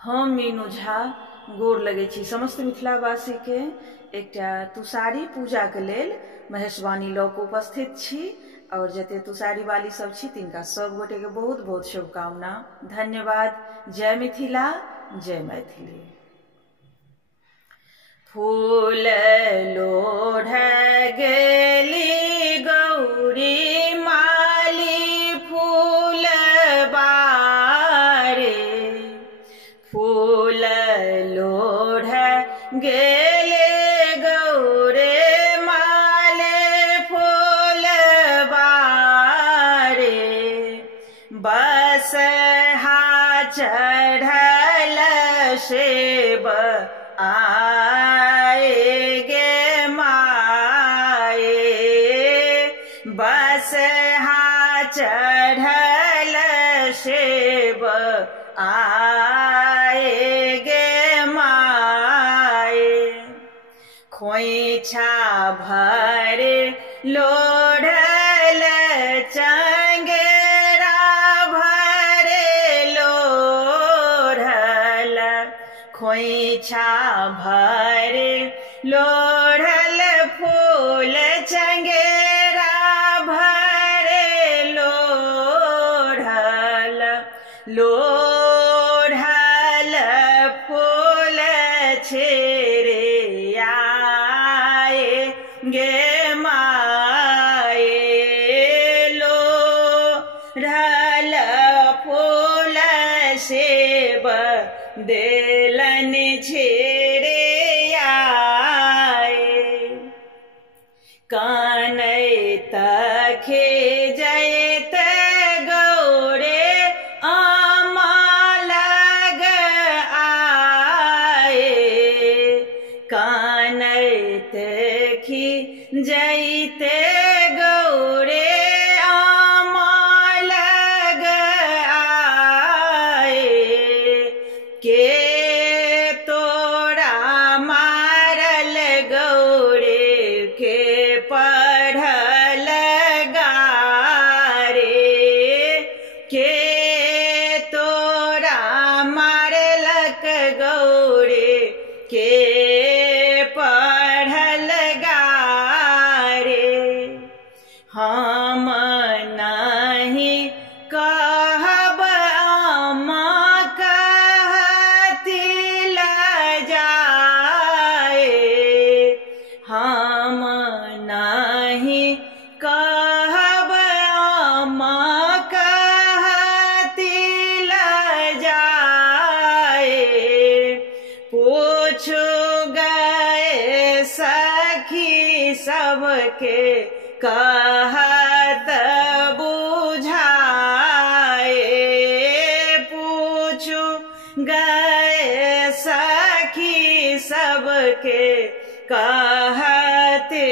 हम मीनू झा गोर लगे छी समस्त मिथिलावासी के एकटा तुषारी पूजा के लेल महेशवाणी लऽ कऽ उपस्थित छी और जते तुषारी वाली सब छी तिनका सब गोटे के बहुत बहुत शुभकामना। धन्यवाद। जय मिथिला, जय मैथिली। फूल लोढ़ गेली गौरी माली फूल बारे, फूल लोढ़ गेले गौरे माले फूल बारे, बस हा चढ़ल सेब आए गे माए, बस हा चढ़ल सेब आए गे माए, खोइछा भरे लोढ़ल चंगेरा भरे लोढ़ल, खोइछा भरे लोढ़ल फूल चंगेरा भरे लोढ़ल, लोढ़ल फूल छेरे आए गे माए, लोढ़ल फूल सेब देलन छेरे आए, कानैत खेजैत गौरे आमा लग आए, कानैत खिजैत गौरे आमा लग आए, के तोरा मारल गौरे के पढ़ल गारे, के तोरा मारलक गौरे के पढ़ल गारे, हम नहीं कहब आमा कहती लजाए, हम नहीं कहब आमा कहती लजाए, पूछू गए सखी सबके कहत बुझाए, पूछू गए सखी सबके कहते